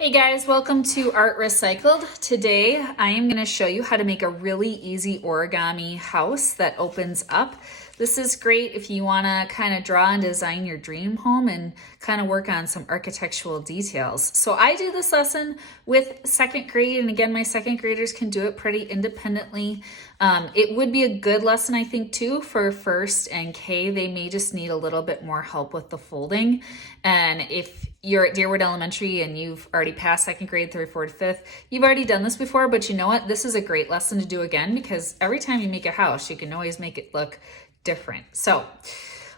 Hey guys, welcome to Art Recycled. Today I am going to show you how to make a really easy origami house that opens up. This is great if you want to kind of draw and design your dream home and kind of work on some architectural details. So I do this lesson with second grade, and again, my second graders can do it pretty independently. It would be a good lesson, I think, too, for first and K. They may just need a little bit more help with the folding. And if you're at Deerwood Elementary and you've already passed second grade, third, fourth, fifth, you've already done this before, but you know what? This is a great lesson to do again, because every time you make a house, you can always make it look different. So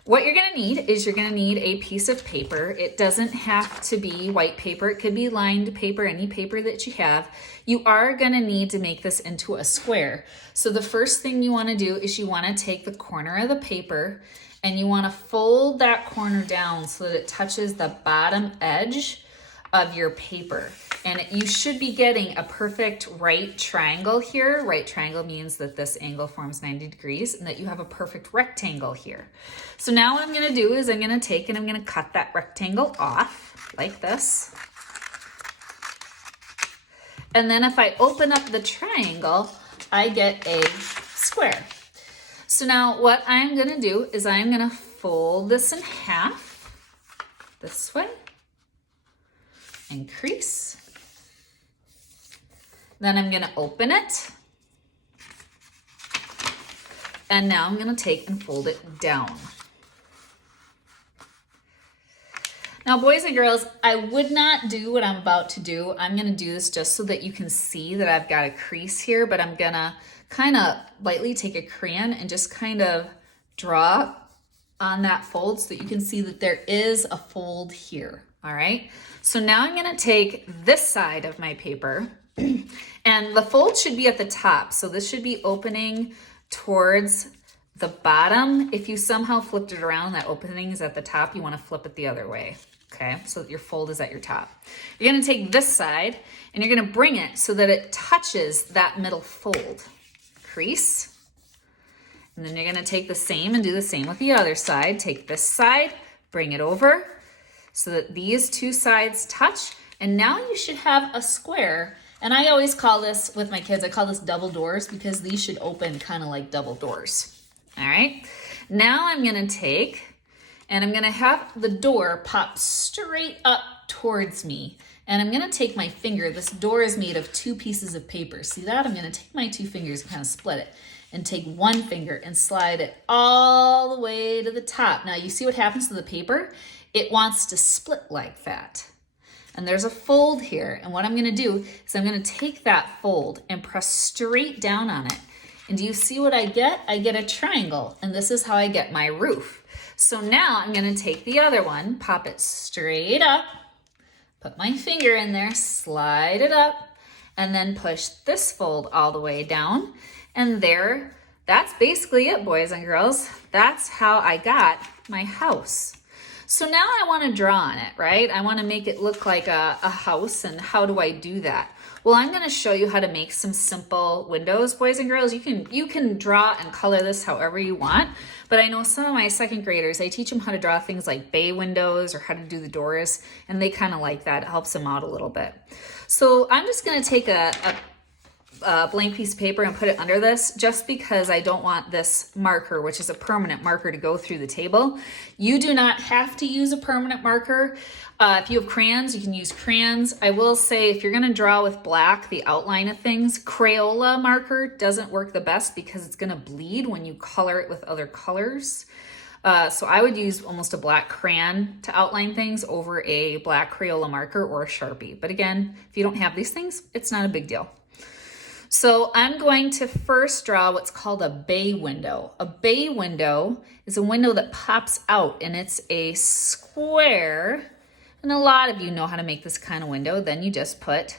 what you're gonna need is you're gonna need a piece of paper. It doesn't have to be white paper. It could be lined paper, any paper that you have. You are gonna need to make this into a square. So the first thing you wanna do is you wanna take the corner of the paper and you wanna fold that corner down so that it touches the bottom edge of your paper. And you should be getting a perfect right triangle here. Right triangle means that this angle forms 90 degrees and that you have a perfect rectangle here. So now what I'm gonna do is I'm gonna take and I'm gonna cut that rectangle off like this. And then if I open up the triangle, I get a square. So now what I'm gonna do is I'm gonna fold this in half this way and crease. Then I'm gonna open it. And now I'm gonna take and fold it down. Now, boys and girls, I would not do what I'm about to do. I'm gonna do this just so that you can see that I've got a crease here, but I'm gonna kind of lightly take a crayon and just kind of draw on that fold so that you can see that there is a fold here, all right? So now I'm gonna take this side of my paper and the fold should be at the top. So this should be opening towards the bottom. If you somehow flipped it around, that opening is at the top, you wanna flip it the other way, okay? So that your fold is at your top. You're gonna take this side and you're gonna bring it so that it touches that middle fold. Crease. And then you're gonna take the same and do the same with the other side. Take this side, bring it over so that these two sides touch. And now you should have a square. And I always call this, with my kids, I call this double doors because these should open kind of like double doors. All right. Now I'm gonna take and I'm gonna have the door pop straight up towards me. And I'm gonna take my finger. This door is made of two pieces of paper. See that? I'm gonna take my two fingers and kind of split it and take one finger and slide it all the way to the top. Now you see what happens to the paper? It wants to split like that. And there's a fold here. And what I'm gonna do is I'm gonna take that fold and press straight down on it. And do you see what I get? I get a triangle, and this is how I get my roof. So now I'm gonna take the other one, pop it straight up, put my finger in there, slide it up, and then push this fold all the way down. And there, that's basically it, boys and girls. That's how I got my house. So now I want to draw on it, right? I want to make it look like a house, and how do I do that? Well, I'm going to show you how to make some simple windows, boys and girls. You can draw and color this however you want, but I know some of my second graders, I teach them how to draw things like bay windows or how to do the doors, and they kind of like that. It helps them out a little bit. So I'm just going to take a blank piece of paper and put it under this, just because I don't want this marker, which is a permanent marker, to go through the table. You do not have to use a permanent marker. If you have crayons, you can use crayons. I will say, if you're gonna draw with black, the outline of things, Crayola marker doesn't work the best because it's gonna bleed when you color it with other colors. So I would use almost a black crayon to outline things over a black Crayola marker or a Sharpie. But again, if you don't have these things, it's not a big deal. So I'm going to first draw what's called a bay window. A bay window is a window that pops out, and it's a square. And a lot of you know how to make this kind of window. Then you just put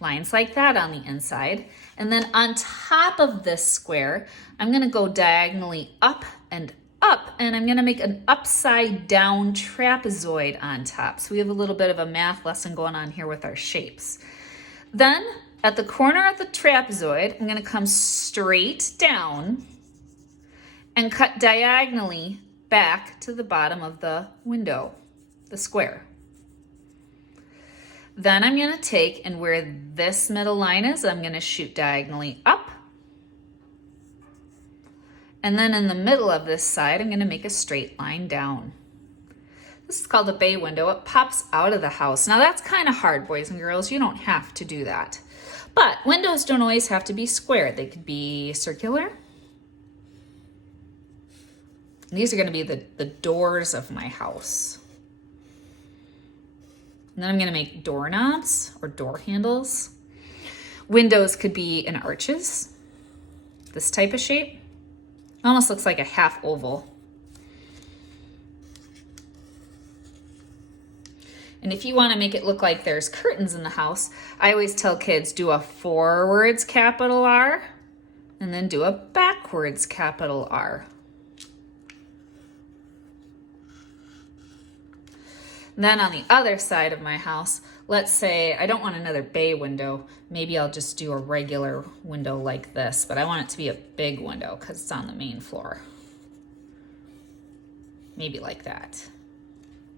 lines like that on the inside. And then on top of this square, I'm gonna go diagonally up and up, and I'm gonna make an upside down trapezoid on top. So we have a little bit of a math lesson going on here with our shapes. Then at the corner of the trapezoid, I'm gonna come straight down and cut diagonally back to the bottom of the window, the square. Then I'm gonna take, and where this middle line is, I'm gonna shoot diagonally up. And then in the middle of this side, I'm gonna make a straight line down. This is called a bay window. It pops out of the house. Now that's kind of hard, boys and girls. You don't have to do that. But windows don't always have to be square. They could be circular. And these are gonna be the doors of my house. And then I'm gonna make doorknobs or door handles. Windows could be in arches, this type of shape. Almost looks like a half oval. And if you want to make it look like there's curtains in the house, I always tell kids do a forwards capital R and then do a backwards capital R. Then on the other side of my house, let's say I don't want another bay window. Maybe I'll just do a regular window like this, but I want it to be a big window because it's on the main floor. Maybe like that.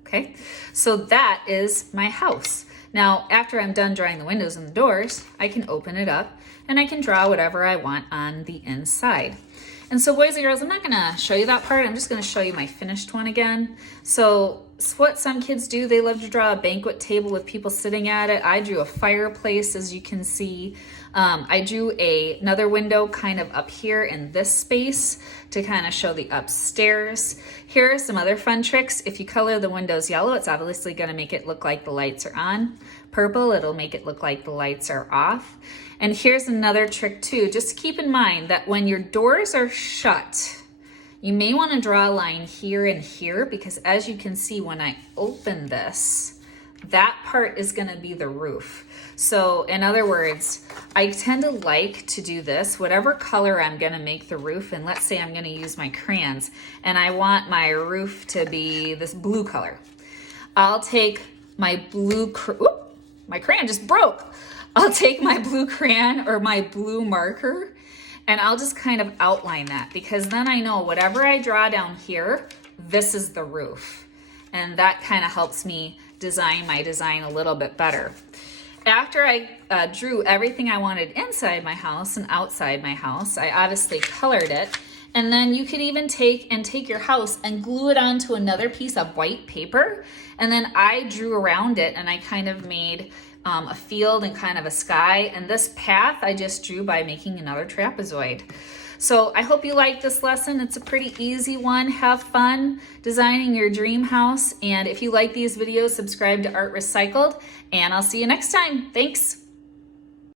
Okay, so that is my house. Now, after I'm done drawing the windows and the doors, I can open it up and I can draw whatever I want on the inside. And so boys and girls, I'm not gonna show you that part. I'm just gonna show you my finished one again. So what some kids do, they love to draw a banquet table with people sitting at it. I drew a fireplace, as you can see. I drew another window kind of up here in this space to kind of show the upstairs. Here are some other fun tricks. If you color the windows yellow, it's obviously gonna make it look like the lights are on. Purple, it'll make it look like the lights are off. And here's another trick too. Just keep in mind that when your doors are shut, you may want to draw a line here and here, because as you can see, when I open this, that part is going to be the roof. So in other words, I tend to like to do this, whatever color I'm going to make the roof, and let's say I'm going to use my crayons and I want my roof to be this blue color. I'll take my my crayon just broke. I'll take my blue crayon or my blue marker and I'll just kind of outline that, because then I know whatever I draw down here, this is the roof. And that kind of helps me design my design a little bit better. After I drew everything I wanted inside my house and outside my house, I obviously colored it. And then you could even take your house and glue it onto another piece of white paper. And then I drew around it and I kind of made a field and kind of a sky. And this path I just drew by making another trapezoid. So I hope you like this lesson. It's a pretty easy one. Have fun designing your dream house. And if you like these videos, subscribe to Art Recycled, and I'll see you next time. Thanks.